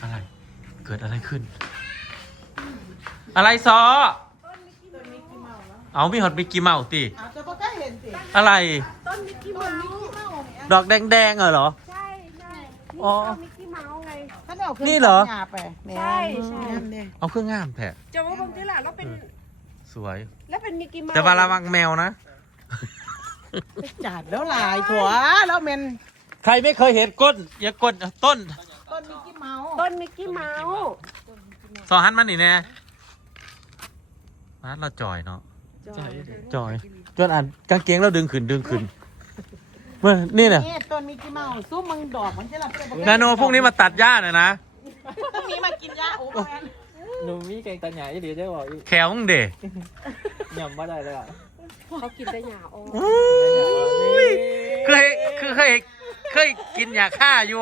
อะไรเกิดอะไรขึ้นอะไรซอเอามีฮอตมิกกี้เมาส์ตีจะบ่ก็เห็นสิอะไรต้นมิกกี้เมาส์ดอกแดงๆเหรอใช่อ๋อมิกกี้เมาส์ไงนี่เหรอใช่เอาเครื่องงามแท้จะว่าบางทีล่ะแล้วเป็นสวยแล้วเป็นมิกกี้เมาส์แต่ว่าระวังแมวนะจัดแล้วหลายถั่วแล้วเมนใครไม่เคยเห็นก้นอย่ากดต้นมิกกี้เมาส์ต้นมิกกี้เมาส์สอหันมันนี่แน่เราจอยเนาะจอยจนอ่านกางเกงเราดึงขึ้นเมื่อนี่เนี่ยต้นมิกกี้เมาส์สู้มังดอกมันใช่หรอนาโนพวกนี้มาตัดหญ้าหน่อยนะพวกนี้มากินหญ้าโอ้แมนหนูมีแกงตาหยาอีหลีได้บอกแขวมึงเด๋ยำมาได้เลยอ่ะเขากินแต่หญ้าอ่อนเคยกินหญ้าฆ่าอยู่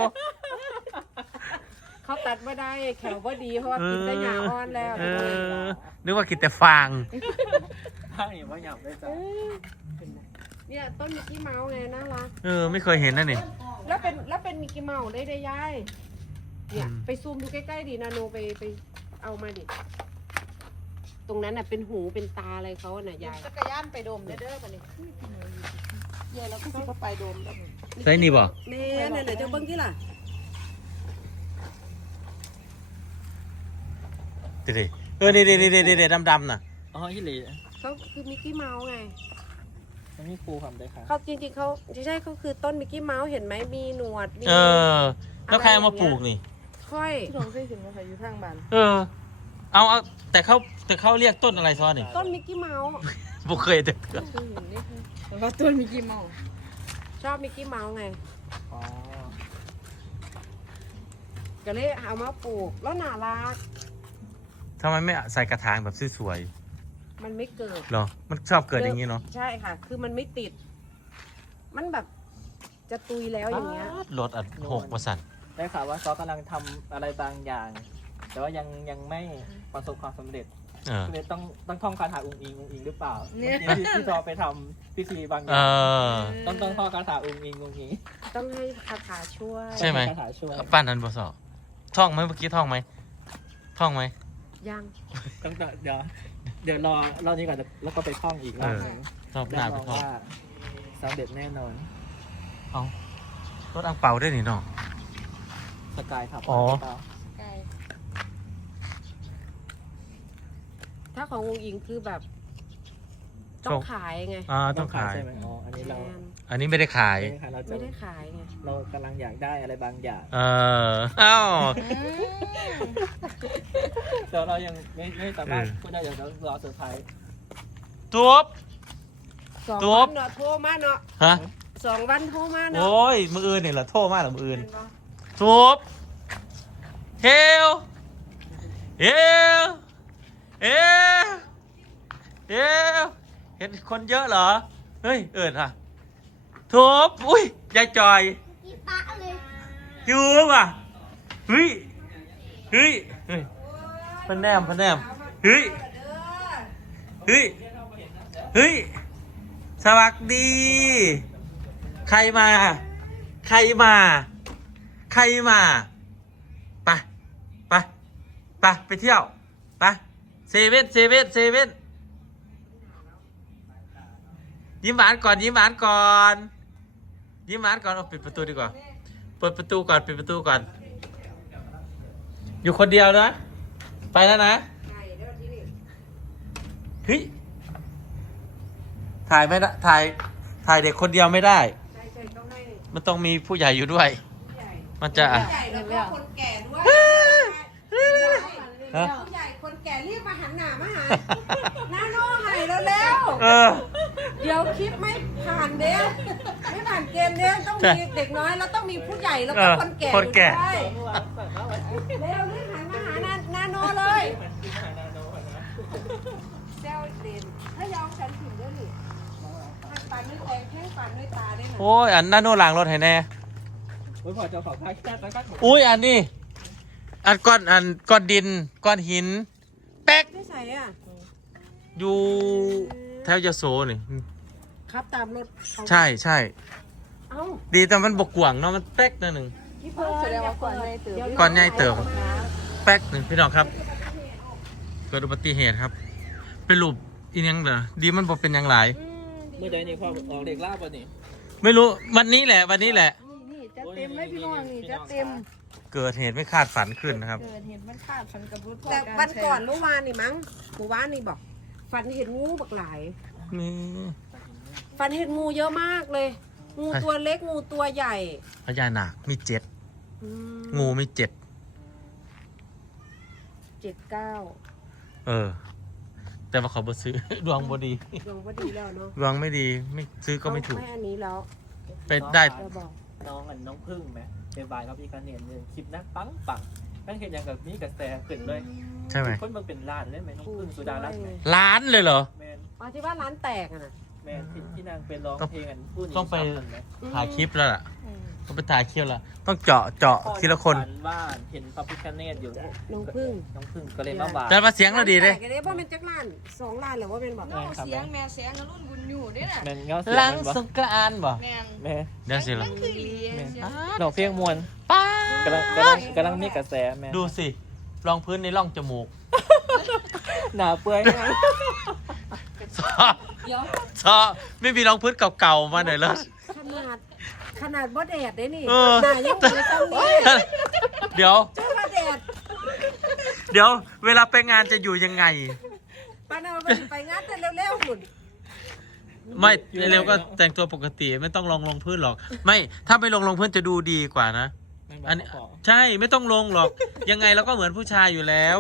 เขาตัดไม่ได้แขวว่าดีเพราะว่ากินแต่หญ้าอ่อนแล้วนึกว่ากินแต่ฟางถ้าอย่างว่ายำได้จ้ะเนี่ยต้นมิกกี้เมาส์ไงน่ารักไม่เคยเห็นนะนี่แล้วเป็นมิกกี้เมาส์ได้ยายเนี่ยไปซูมดูใกล้ๆดินาโนไปเอามาดิตรงนั้นน่ะเป็นหูเป็นตาอะไรเขาน่ะยายจักรยานไปดมเด้อๆกันนี่เย่แล้วก็สิไปดมแล้วใช่นี่บ่แม่เนี่ยเดี๋ยวจะเบิ่งที่ล่ะดินี่ดำๆน่ะอ๋ออีหลีเขาคือมิกกี้เมาส์ไงมันมีครูทำได้ค่ะเขาจริงๆเขาใช่เขาคือต้นมิกกี้เมาส์เห็นไหมมีหนวดมีแล้วใครเอามาปลูกนี่ค่อยที่ลงเคยถึงว่าใครอยู่ข้างบ้านเอาแต่เขาเรียกต้นอะไรซ้อนนี่ต้นมิกกี้เมาส์บ่เคยแต่ว่าต้นมิกกี้เมาส์ชอบมิกกี้เมาส์ไงอ๋อก็เลยเอามาปลูกแล้วน่ารักทำไมไม่ใส่กระถางแบบสวยๆมันไม่เกิดหรอมันชอบเกิดอย่างนี้เนาะใช่ค่ะคือมันไม่ติดมันแบบจะตุยแล้วอย่างเงี้ยรถอัด6% ได้ข่าวว่าซอกำลังทำอะไรบางอย่างแต่ว่ายังไม่ประสบความสำเร็จก็เลยต้องท่องคาถาอุ้งอิงหรือเปล่าที่ซอไปทำพิธีบางอย่างต้องท่องคาถาอุ้งอิงต้องให้คาถาช่วยใช่ไหมคาถาช่วยป้านนั้นบสท่องไหมเมื่อกี้ท่องไหมยังต้องเดี๋ยวรอนี้ก่อนแล้วก็ไปท่องอีกรอบนึงท่องหน้าไปท่องสำเร็จแน่นอนเอารถอังเปาได้นี่เนาะสกายครับอ๋อถ้าของวงอิงคือแบบต้องขายไงต้องขายใช่ไหมอ๋ออันนี้ไม่ได้ขายไม่ได้ขายไงเรากำลังอยากได้อะไรบางอย่างเอ้าแต่เรายังไม่สามารถพูดได้เดี๋ยวรอเซอร์ไพรส์ตัวเนาะโทรมาเนาะฮะ 2 วันโทรมาเนาะโอ้ยมืออื่นนี่แหละโทรมาหรือมืออื่นทุบเฮลเห็นคนเยอะเหรอเฮ้ยค่ะทุบอุ้ยยายจอยจูบอ่ะเฮ้ยพันแนมเฮ้ยสวัสดีใครมาไปเที่ยวไปเซเว่นยิ้มหวานก่อนเอาปิดประตูดีกว่าเปิดประตูก่อนอยู่คนเดียวนะไปแล้วนะเฮ้ยถ่ายไม่ได้ถ่ายเด็กคนเดียวไม่ได้มันต้องมีผู้ใหญ่อยู่ด้วยมันจะผู้ใหญ่แล้วก็คนแก่ด้วยผู้ใหญ่คนแก่รีบมาหันหน้ามาหาหน้าโน่หายแล้วเดี๋ยวคลิปไม่ผ่านเด้อไม่ผ่านเกมเด้อต้องมีเด็กน้อยแล้วต้องมีผู้ใหญ่แล้วก็คนแก่ด้วยเร็วรีบหันมาหาหน้าโน่เลยเซลเด่นถ้ายอมฉันถึงด้วยหรือปั่นด้วยแรงแข้งปั่นด้วยตาได้ไหมโอ้ยอันนั่นโน่ล้างรถให้แน่พอจะขอพายแค่นั้นก็อุ้ยอันนี้ก้อนดินก้อนหินแป๊กไม่ใส่อ่ะอยู่แถวยโสนี่ครับตามรถใช่ดีแต่มันบกกว่างเนาะมันแป๊กนั่นหนึ่งพี่เพิ่งแสดงว่าก่อนใหญ่เติบแป๊กหนึ่งพี่น้องครับเกิดอุบัติเหตุครับเป็นรูปอีหยังเหรอดีมันบอกเป็นหยังหลายเมื่อใดนี่พ่อออกเด็กล่าป่ะนี่ไม่รู้วันนี้แหละวันนี้แหละนี่จะเต็มไหมพี่น้องนี่จะเต็มเกิดเหตุไม่คาดฝันขึ้นนะครับเกิดเห็นมันขาดฟันกับรถแต่วันก่อนเมื่อวานนี่มั้งเมื่อวานนี่บอกฝันเห็นงูบักหลายนี่ฝันเห็นงูเยอะมากเลย งูตัวเล็กงูตัวใหญ่พญานาคมี7 อืมงูมี7 7-9 แต่ว่าเขาบ่ซื้อ ดวงบ่ดีดวงก็ดีแล้วเนาะดวงไม่ดีไม่ซื้อก็ไม่ถูกไม่อันนี้แล้วไปได้จะบอกน้องพึ่งไหมเบบายครับพี่การเนียนเลยคลิปนะปังตั้งเห็นอย่างกับมีกระแสขึ้นเลยใช่ไหมคนมันเป็นล้านเลยไหมน้องพึ่งสุดารัตน์ไหมล้านเลยเหรอแมนอ๋อที่ว่าร้านแตกอะนะแมนที่นางเป็นร้องเพลงกันพูดต้องไปไหมถ่ายคลิปแล้วล่ะต้องไปถ่ายคลิปแล้วต้องเจาะทีละคนฝันว่าเห็นพระพิฆเนศอยู่น้องพึ่งน้องพึ่งก็เลยมาบ่าแต่มาเสียงเราดีเลยแตกอันนี้ว่าเป็นจักรล้าน2 ล้านหรือว่าเป็นบอกน้องเสียงแม่เสียงอรุ่นบุญอยู่ด้วยน่ะแมนเงาเสียงล้างมันบ่สงกรานต์บ่แม่นแม่เดี๋ยวสิล่ะมันคือเลียแม่เสียงดอกเพียงมวลป้ากำลังมีกระแสแม่ดูสิรองพื้นในร่องจมูกหนาเปื่อยซอเดี๋ยวซอไม่มีรองพื้นเก่าๆมาหน่อยเลยขนาดบ่แดดได้นี่เออหนายังอยู่ในตำนี้เดี๋ยวเจ้าละแดดเดี๋ยว เวลาไปงานจะอยู่ยังไงป้านามันไปงานแต่เร็วๆหุ่นไม่เร็วก็แต่งตัวปกติไม่ต้องลงพื้นหรอก ไม่ถ้าไม่ลงพื้นจะดูดีกว่านะ อันนี้ใช่ไม่ต้องลงหรอก ยังไงเราก็เหมือนผู้ชายอยู่แล้ว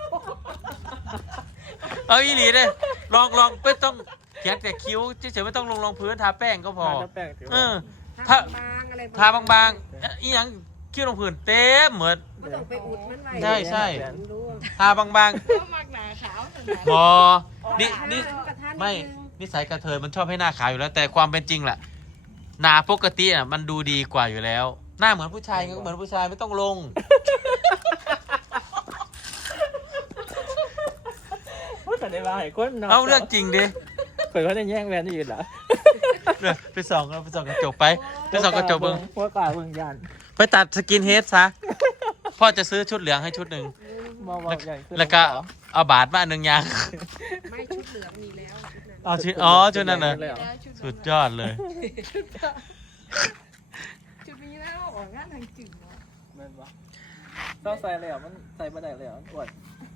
เอาอีหลีเลยลองไม่ต้องเขียนแต่คิ้วเฉยๆไม่ต้องลงพื้นทาแป้งก็พอทาแป้งถือเอว่าอ ถ้าบางๆอะไรทาบางๆอีหยังคิ้วลงพื้นเต็มเหมือนไม่ต้องไปอุดมันไว้ใช่ผมรู้ทาบางก็มักหนาขาวขนาดๆบอนี่กระทะนิดนึงไม่นิสัยกระเทยมันชอบให้หน้าขาวอยู่แล้ว แต่ความเป็นจริงแหละหน้าปกติอ่ะมันดูดีกว่าอยู่แล้ว หน้าเหมือนผู้ชายก็เหมือนผู้ชายไม่ต้องลงพูดแต่ในบ้านไอ้คนเนาะเอาเรื่องจริงดิเปิดว่าจะแย่งแวนอยู่เหรอเนี่ยไปส่องกระจกไปส่องกระจกเบิ้งพวกกาเบิ่งยันไปตัดสกินเฮดซะพ่อจะซื้อชุดเหลืองให้ชุดหนึ่งมาบอกใหญ่ขึ้นแล้วก็เอาบาทมา1อย่างไม่ชุดเหลืองมีแล้วชุดนั้นเอาชุดชุดนั้นนะเลยเหรอแล้วชุดสุดยอดเลยชุดนี้แล้วออกงานทางจึงเนาะแม่นปะต้องใส่เลยเหรอมันใส่ไม่ได้เลยเหรออวด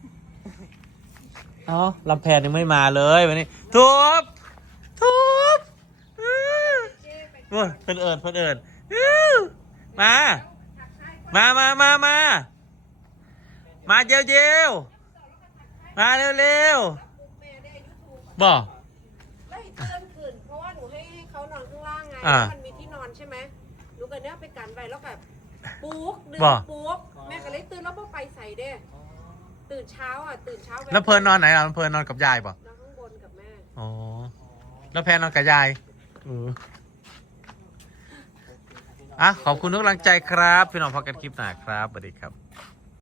อ๋อลำแพนยังไม่มาเลยวันนี้ทุบนู่นเพิ่นเอิญมาเยวมาเร็วๆบอกแล้วให้เตือนขึ้นเพราะว่าหนูให้เขานอนข้างล่างไงอ่ามันมีที่นอนใช่ไหมหนูก็เนี้ยไปกันไว้แล้วแบบปุ๊กดึงบ่ปุ๊กแม่ก็เลยตื่นแล้วพอไปใส่เด้ตื่นเช้าบบแล้วเพลินนอนไหนอ่ะเพลินนอนกับยายป่ะนอนข้างบนกับแม่อ๋อแล้วแพนนอนกับยายขอบคุณทุกกำลังใจครับพี่น้องพอกันคลิปหน้าครับสวัสดีครับ